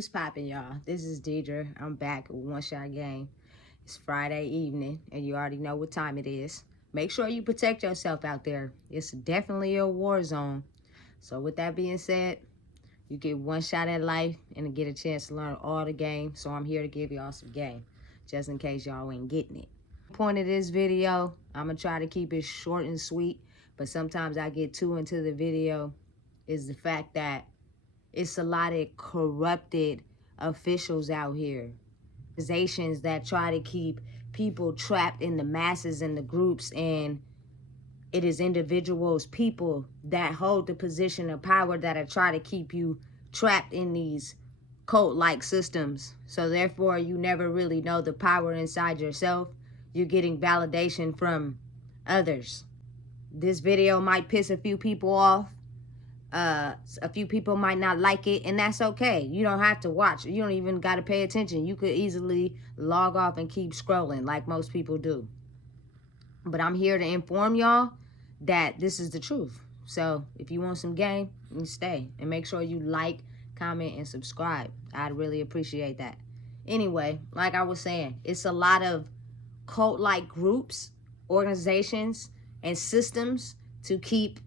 What's poppin', y'all? This is Deidre. I'm back with One Shot Game. It's Friday evening, and you already know what time it is. Make sure you protect yourself out there. It's definitely a war zone. So with that being said, you get one shot at life and get a chance to learn all the game. So I'm here to give y'all some game, just in case y'all ain't getting it. Point of this video, I'm going to try to keep it short and sweet, but sometimes I get too into the video, is the fact that it's a lot of corrupted officials out here. Organizations that try to keep people trapped in the masses and the groups, and it is individuals, people that hold the position of power that are trying to keep you trapped in these cult-like systems. So therefore, you never really know the power inside yourself. You're getting validation from others. This video might piss a few people off. A few people might not like it, and that's okay. You don't have to watch. You don't even got to pay attention. You could easily log off and keep scrolling like most people do. But I'm here to inform y'all that this is the truth. So if you want some game, you stay. And make sure you like, comment, and subscribe. I'd really appreciate that. Anyway, like I was saying, it's a lot of cult-like groups, organizations, and systems to keep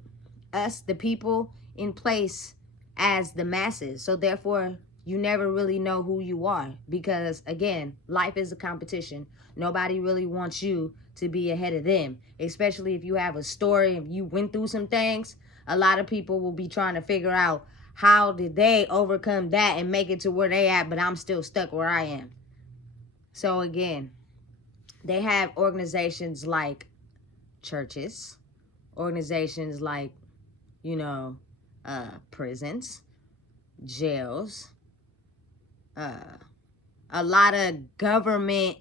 us, the people, in place as the masses. So therefore, you never really know who you are, because again, life is a competition. Nobody really wants you to be ahead of them, especially if you have a story, if you went through some things. A lot of people will be trying to figure out how did they overcome that and make it to where they at, but I'm still stuck where I am. So again, they have organizations like churches, organizations like, prisons, jails, a lot of government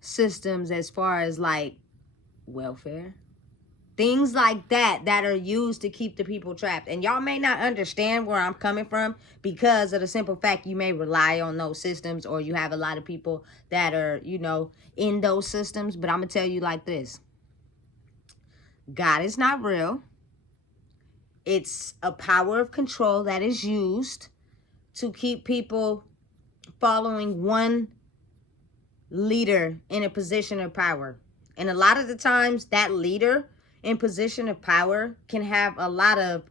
systems as far as like welfare, things like that are used to keep the people trapped. And y'all may not understand where I'm coming from because of the simple fact you may rely on those systems, or you have a lot of people that are, in those systems. But I'm gonna tell you like this: God is not real. It's a power of control that is used to keep people following one leader in a position of power. And a lot of the times that leader in position of power can have a lot of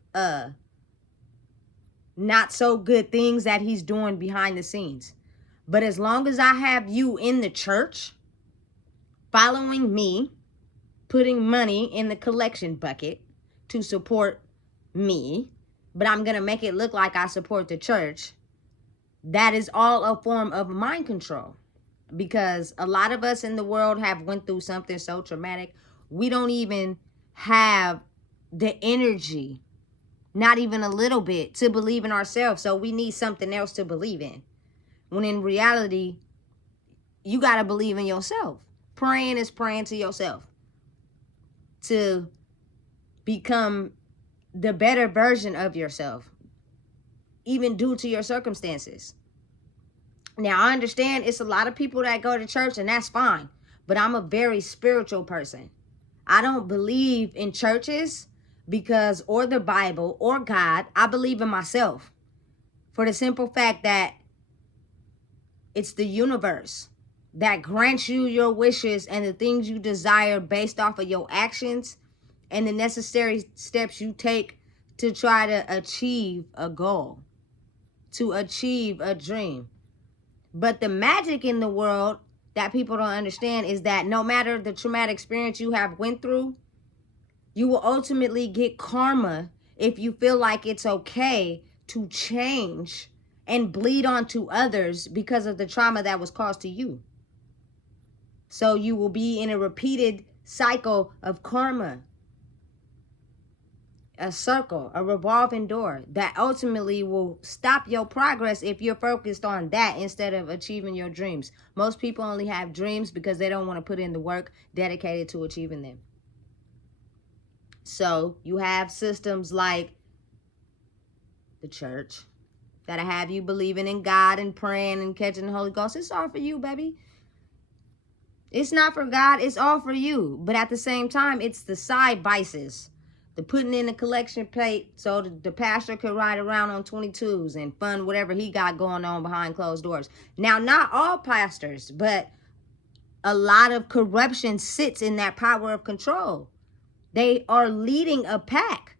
not so good things that he's doing behind the scenes. But as long as I have you in the church following me, putting money in the collection bucket to support me, but I'm going to make it look like I support the church, that is all a form of mind control. Because a lot of us in the world have went through something so traumatic, we don't even have the energy, not even a little bit, to believe in ourselves. So we need something else to believe in. When in reality, you got to believe in yourself. Praying is praying to yourself to become the better version of yourself, even due to your circumstances. Now, I understand it's a lot of people that go to church, and that's fine. But I'm a very spiritual person. I don't believe in churches because, or the Bible, or God. I believe in myself. For the simple fact that it's the universe that grants you your wishes and the things you desire based off of your actions and the necessary steps you take to try to achieve a goal, to achieve a dream. But the magic in the world that people don't understand is that no matter the traumatic experience you have went through, you will ultimately get karma if you feel like it's okay to change and bleed onto others because of the trauma that was caused to you. So you will be in a repeated cycle of karma, a circle, a revolving door that ultimately will stop your progress if you're focused on that instead of achieving your dreams. Most people only have dreams because they don't want to put in the work dedicated to achieving them. So you have systems like the church that have you believing in God and praying and catching the Holy Ghost. It's all for you, baby. It's not for God. It's all for you. But at the same time, it's the side vices. The putting in the collection plate so the pastor could ride around on 22s and fund whatever he got going on behind closed doors. Now, not all pastors, but a lot of corruption sits in that power of control. They are leading a pack,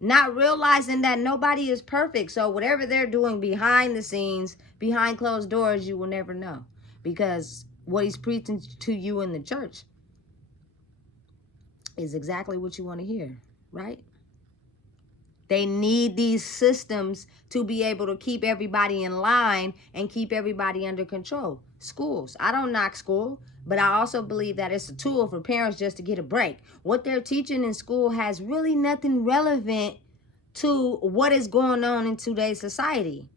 not realizing that nobody is perfect. So whatever they're doing behind the scenes, behind closed doors, you will never know. Because what he's preaching to you in the church is exactly what you want to hear, right? They need these systems to be able to keep everybody in line and keep everybody under control. Schools. I don't knock school, but I also believe that it's a tool for parents just to get a break. What they're teaching in school has really nothing relevant to what is going on in today's society.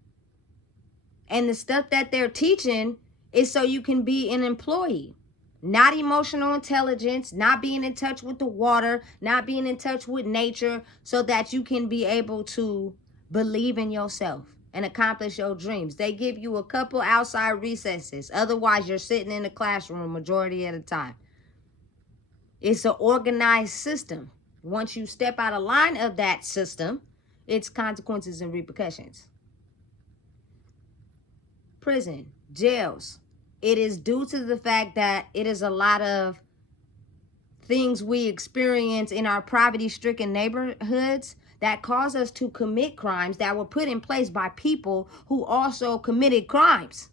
And the stuff that they're teaching is so you can be an employee. Not emotional intelligence, not being in touch with the water, not being in touch with nature, so that you can be able to believe in yourself and accomplish your dreams. They give you a couple outside recesses. Otherwise, you're sitting in the classroom majority of the time. It's an organized system. Once you step out of line of that system, it's consequences and repercussions. Prison, jails. It is due to the fact that it is a lot of things we experience in our poverty-stricken neighborhoods that cause us to commit crimes that were put in place by people who also committed crimes.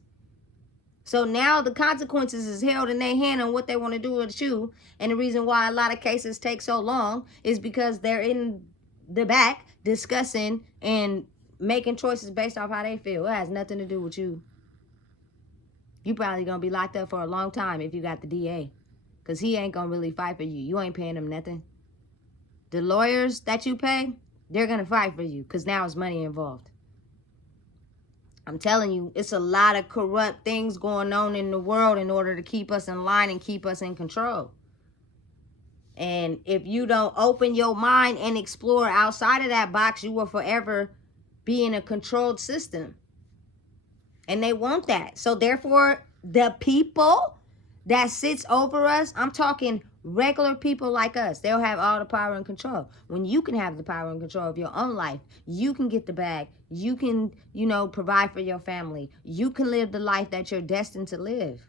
So now the consequences is held in their hand on what they want to do with you. And the reason why a lot of cases take so long is because they're in the back discussing and making choices based off how they feel. It has nothing to do with you. You probably going to be locked up for a long time if you got the DA. Because he ain't going to really fight for you. You ain't paying him nothing. The lawyers that you pay, they're going to fight for you. Because now it's money involved. I'm telling you, it's a lot of corrupt things going on in the world in order to keep us in line and keep us in control. And if you don't open your mind and explore outside of that box, you will forever be in a controlled system. And they want that. So therefore, the people that sits over us, I'm talking regular people like us, they'll have all the power and control. When you can have the power and control of your own life, you can get the bag. You can, provide for your family. You can live the life that you're destined to live.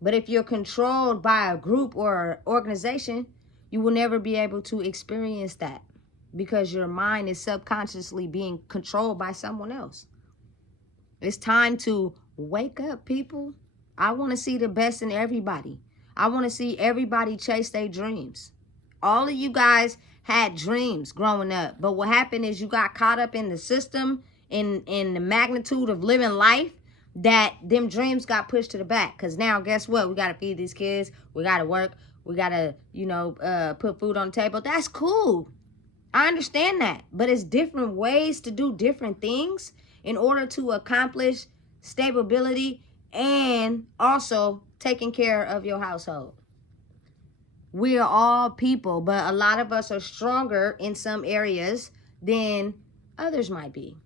But if you're controlled by a group or organization, you will never be able to experience that because your mind is subconsciously being controlled by someone else. It's time to wake up, people. I want to see the best in everybody. I want to see everybody chase their dreams. All of you guys had dreams growing up, but what happened is you got caught up in the system, in the magnitude of living life, that them dreams got pushed to the back. Because now, guess what? We got to feed these kids. We got to work. We got to, put food on the table. That's cool. I understand that. But it's different ways to do different things in order to accomplish stability and also taking care of your household. We are all people, but a lot of us are stronger in some areas than others might be.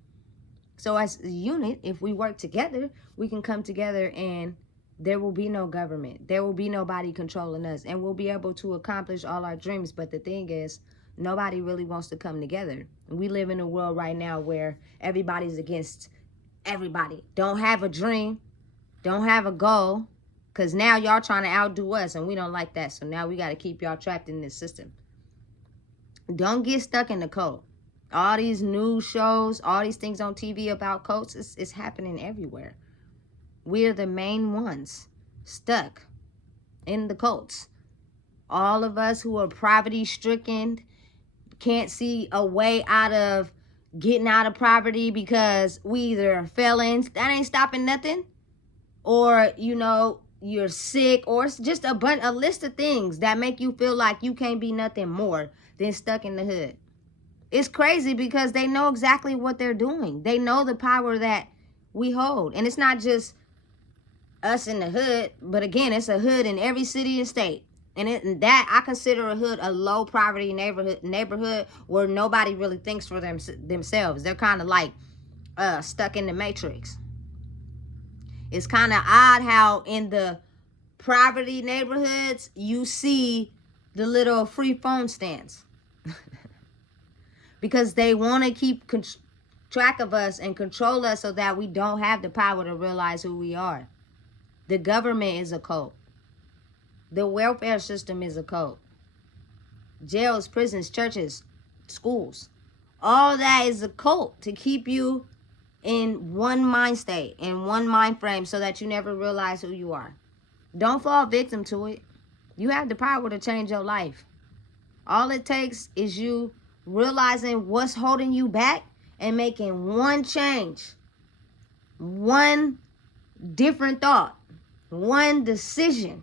So as a unit, if we work together, we can come together and there will be no government. There will be nobody controlling us, and we'll be able to accomplish all our dreams. But the thing is, nobody really wants to come together. We live in a world right now where everybody's against everybody. Don't have a dream. Don't have a goal. Because now y'all trying to outdo us, and we don't like that. So now we got to keep y'all trapped in this system. Don't get stuck in the cult. All these news shows, all these things on TV about cults, it's happening everywhere. We're the main ones stuck in the cults. All of us who are poverty-stricken, can't see a way out of getting out of poverty because we either are felons, that ain't stopping nothing, or you're sick, or it's just a list of things that make you feel like you can't be nothing more than stuck in the hood. It's crazy because they know exactly what they're doing. They know the power that we hold. And it's not just us in the hood, but again, it's a hood in every city and state. And that I consider a hood a low poverty neighborhood where nobody really thinks for themselves. They're kind of like stuck in the matrix. It's kind of odd how in the poverty neighborhoods you see the little free phone stands. because they want to keep track of us and control us so that we don't have the power to realize who we are. The government is a cult. The welfare system is a cult. Jails, prisons, churches, schools. All that is a cult to keep you in one mind state, in one mind frame, so that you never realize who you are. Don't fall victim to it. You have the power to change your life. All it takes is you realizing what's holding you back and making one change, one different thought, one decision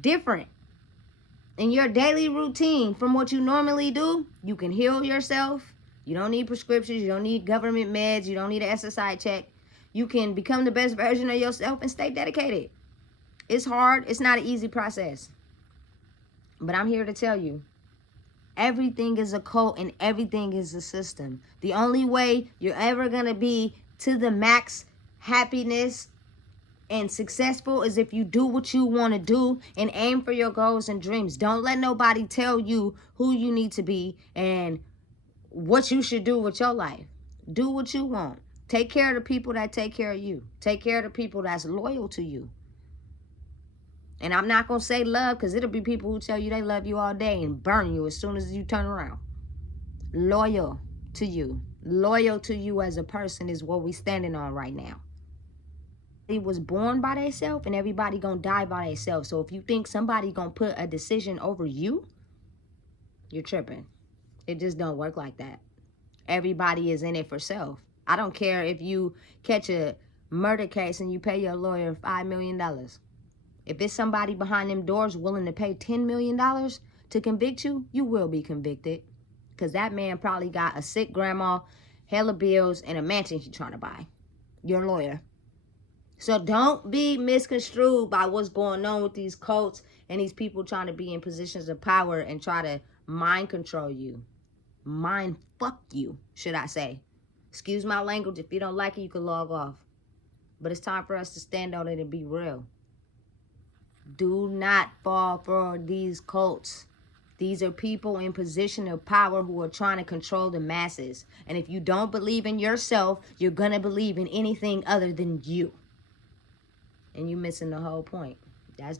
different in your daily routine from what you normally do. You can heal yourself. You don't need prescriptions. You don't need government meds. You don't need an SSI check. You can become the best version of yourself and stay dedicated. It's hard. It's not an easy process. But I'm here to tell you, everything is a cult and everything is a system. The only way you're ever going to be to the max happiness and successful is if you do what you want to do and aim for your goals and dreams. Don't let nobody tell you who you need to be and what you should do with your life. Do what you want. Take care of the people that take care of you. Take care of the people that's loyal to you. And I'm not going to say love, because it'll be people who tell you they love you all day and burn you as soon as you turn around. Loyal to you. Loyal to you as a person is what we standing on right now. He was born by themselves and everybody going to die by themselves. So if you think somebody going to put a decision over you, you're tripping. It just don't work like that. Everybody is in it for self. I don't care if you catch a murder case and you pay your lawyer $5 million. If it's somebody behind them doors willing to pay $10 million to convict you, you will be convicted. Because that man probably got a sick grandma, hella bills, and a mansion he's trying to buy. Your lawyer. So don't be misconstrued by what's going on with these cults and these people trying to be in positions of power and try to mind control you. Mind fuck you, should I say. Excuse my language. If you don't like it, you can log off. But it's time for us to stand on it and be real. Do not fall for these cults. These are people in position of power who are trying to control the masses. And if you don't believe in yourself, you're going to believe in anything other than you. And you're missing the whole point. That's